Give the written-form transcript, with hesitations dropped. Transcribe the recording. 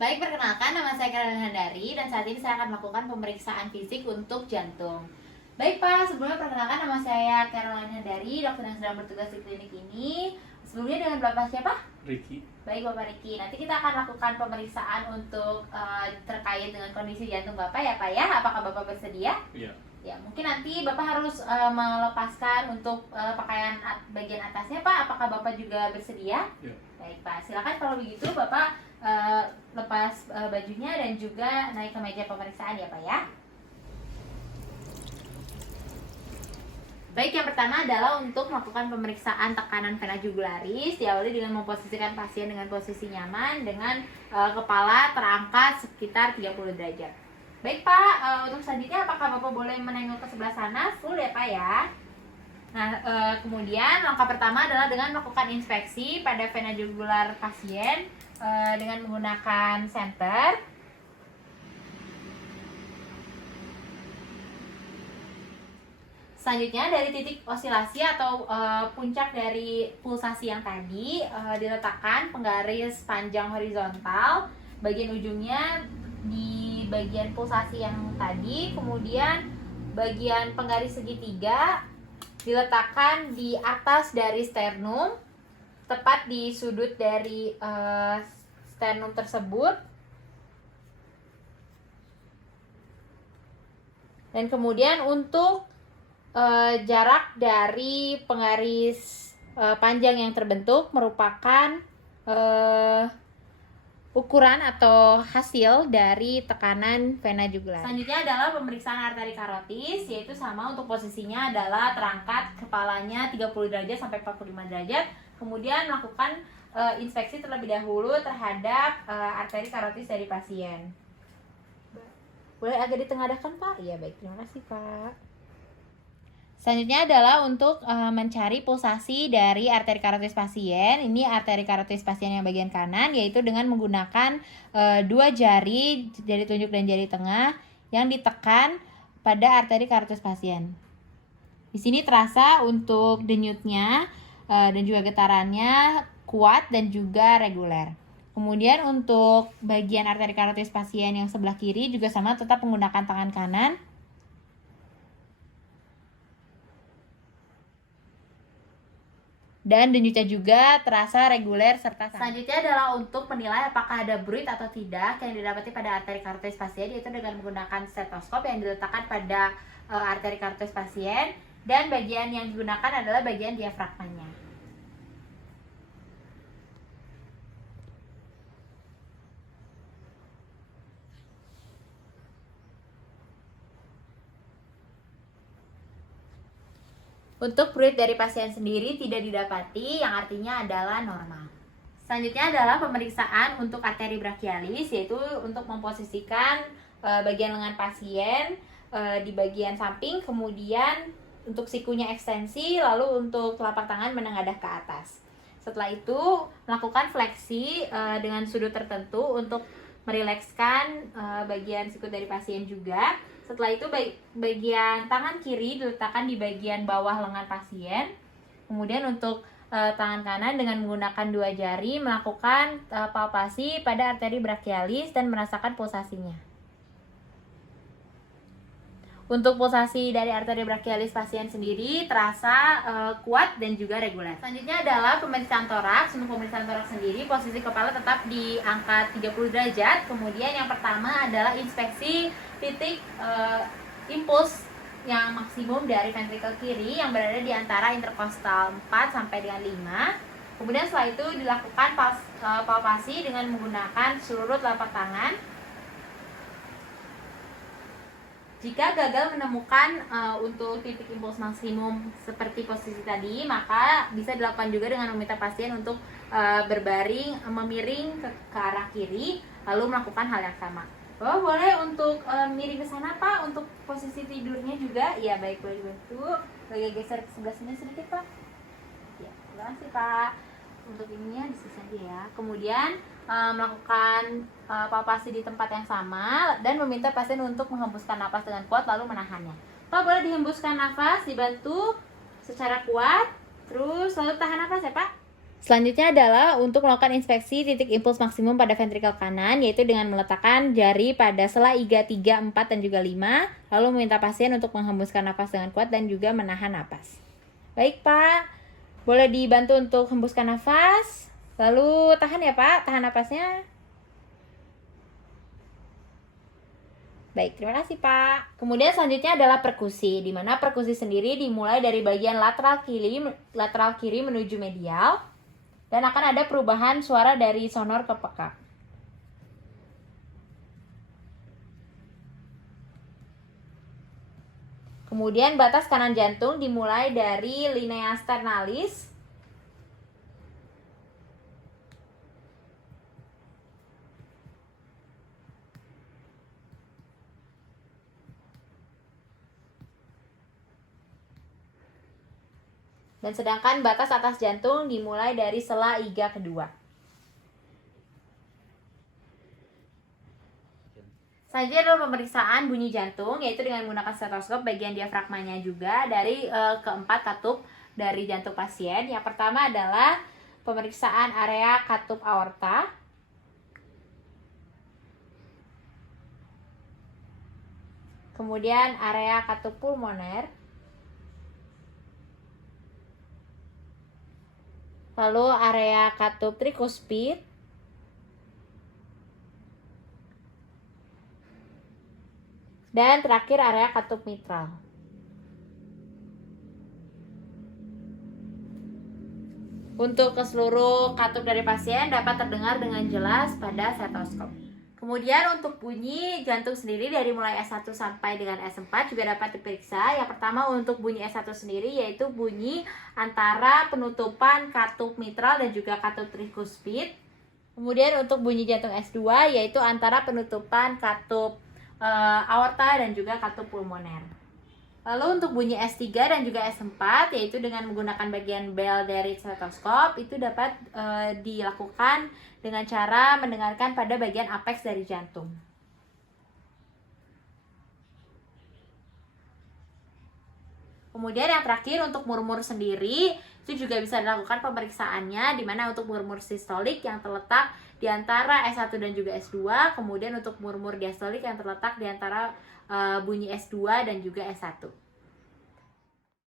Baik, perkenalkan nama saya Karen Handari dan saat ini saya akan melakukan pemeriksaan fisik untuk jantung. Baik Pak, sebelumnya perkenalkan nama saya Caroline Handari, dokter yang sedang bertugas di klinik ini. Sebelumnya dengan Bapak siapa? Ricky. Baik Bapak Riki, nanti kita akan lakukan pemeriksaan untuk terkait dengan kondisi jantung Bapak ya Pak ya. Apakah Bapak bersedia? Iya. Ya, mungkin nanti Bapak harus melepaskan untuk pakaian bagian atasnya Pak. Apakah Bapak juga bersedia? Iya. Baik Pak, silakan kalau begitu Bapak lepas bajunya dan juga naik ke meja pemeriksaan ya Pak ya. Baik, yang pertama adalah untuk melakukan pemeriksaan tekanan vena jugularis. Diawali dengan memposisikan pasien dengan posisi nyaman dengan kepala terangkat sekitar 30 derajat. Baik Pak, untuk selanjutnya apakah Bapak boleh menengok ke sebelah sana? Full ya Pak ya. Nah, kemudian langkah pertama adalah dengan melakukan inspeksi pada vena jugular pasien dengan menggunakan senter. Selanjutnya dari titik osilasi atau puncak dari pulsasi yang tadi diletakkan penggaris panjang horizontal, bagian ujungnya di bagian pulsasi yang tadi, kemudian bagian penggaris segitiga diletakkan di atas dari sternum, tepat di sudut dari sternum tersebut. Dan kemudian untuk jarak dari penggaris panjang yang terbentuk merupakan ukuran atau hasil dari tekanan vena jugular. Selanjutnya adalah pemeriksaan arteri karotis, yaitu sama untuk posisinya adalah terangkat kepalanya 30 derajat sampai 45 derajat. Kemudian melakukan inspeksi terlebih dahulu terhadap arteri karotis dari pasien. Boleh agak ditengadahkan Pak? Iya baik, terima kasih Pak. Selanjutnya adalah untuk mencari pulsasi dari arteri karotis pasien. Ini arteri karotis pasien yang bagian kanan, yaitu dengan menggunakan dua jari tunjuk dan jari tengah yang ditekan pada arteri karotis pasien. Di sini terasa untuk denyutnya dan juga getarannya kuat dan juga reguler. Kemudian untuk bagian arteri karotis pasien yang sebelah kiri juga sama, tetap menggunakan tangan kanan. Dan denyutnya juga terasa reguler serta sama. Selanjutnya adalah untuk menilai apakah ada bruit atau tidak yang didapati pada arteri karotis pasien, yaitu dengan menggunakan stetoskop yang diletakkan pada arteri karotis pasien, dan bagian yang digunakan adalah bagian diafragmanya. Untuk bruit dari pasien sendiri tidak didapati, yang artinya adalah normal. Selanjutnya adalah pemeriksaan untuk arteri brachialis, yaitu untuk memposisikan bagian lengan pasien di bagian samping, kemudian untuk sikunya ekstensi, lalu untuk telapak tangan menengadah ke atas. Setelah itu melakukan fleksi dengan sudut tertentu untuk merilekskan bagian siku dari pasien juga. Setelah itu bagian tangan kiri diletakkan di bagian bawah lengan pasien. Kemudian untuk tangan kanan dengan menggunakan dua jari melakukan palpasi pada arteri brachialis dan merasakan pulsasinya. Untuk pulsasi dari arteri brachialis pasien sendiri terasa kuat dan juga reguler. Selanjutnya adalah pemeriksaan toraks. Untuk pemeriksaan toraks sendiri, posisi kepala tetap diangkat 30 derajat. Kemudian yang pertama adalah inspeksi titik impuls yang maksimum dari ventrikel kiri yang berada di antara interkostal 4 sampai dengan 5. Kemudian setelah itu dilakukan palpasi dengan menggunakan seluruh telapak tangan. Jika gagal menemukan untuk titik impuls maksimum seperti posisi tadi, maka bisa dilakukan juga dengan meminta pasien untuk berbaring, memiring ke arah kiri, lalu melakukan hal yang sama. Oh, boleh untuk miring ke sana Pak, untuk posisi tidurnya juga. Ya baik, boleh dibantu. Boleh geser ke sebelah sini sedikit Pak. Ya, terima kasih Pak. Untuk ininya di sisi aja ya. Kemudian melakukan palpasi di tempat yang sama dan meminta pasien untuk menghembuskan napas dengan kuat lalu menahannya. Pak, boleh dihembuskan nafas, dibantu secara kuat. Terus lalu tahan nafas ya Pak. Selanjutnya adalah untuk melakukan inspeksi titik impuls maksimum pada ventrikel kanan, yaitu dengan meletakkan jari pada sela iga 3, 4, dan juga 5, lalu meminta pasien untuk menghembuskan nafas dengan kuat dan juga menahan nafas. Baik Pak, boleh dibantu untuk hembuskan nafas, lalu tahan ya Pak, tahan nafasnya. Baik, terima kasih Pak. Kemudian selanjutnya adalah perkusi, di mana perkusi sendiri dimulai dari bagian lateral kiri menuju medial, dan akan ada perubahan suara dari sonor ke peka. Kemudian batas kanan jantung dimulai dari linea sternalis dan sedangkan batas atas jantung dimulai dari sela iga kedua. Selanjutnya adalah pemeriksaan bunyi jantung, yaitu dengan menggunakan stetoskop bagian diafragmanya juga dari keempat katup dari jantung pasien. Yang pertama adalah pemeriksaan area katup aorta. Kemudian area katup pulmoner. Lalu area katup trikuspid. Dan terakhir area katup mitral. Untuk ke seluruh katup dari pasien dapat terdengar dengan jelas pada stetoskop. Kemudian untuk bunyi jantung sendiri dari mulai S1 sampai dengan S4 juga dapat diperiksa. Yang pertama untuk bunyi S1 sendiri yaitu bunyi antara penutupan katup mitral dan juga katup trikuspid. Kemudian untuk bunyi jantung S2 yaitu antara penutupan katup aorta dan juga katup pulmoner. Lalu untuk bunyi S3 dan juga S4 yaitu dengan menggunakan bagian bel dari stetoskop itu dapat dilakukan dengan cara mendengarkan pada bagian apeks dari jantung. Kemudian yang terakhir untuk murmur sendiri itu juga bisa dilakukan pemeriksaannya, di mana untuk murmur sistolik yang terletak di antara S1 dan juga S2, kemudian untuk murmur diastolik yang terletak di antara bunyi S2 dan juga S1.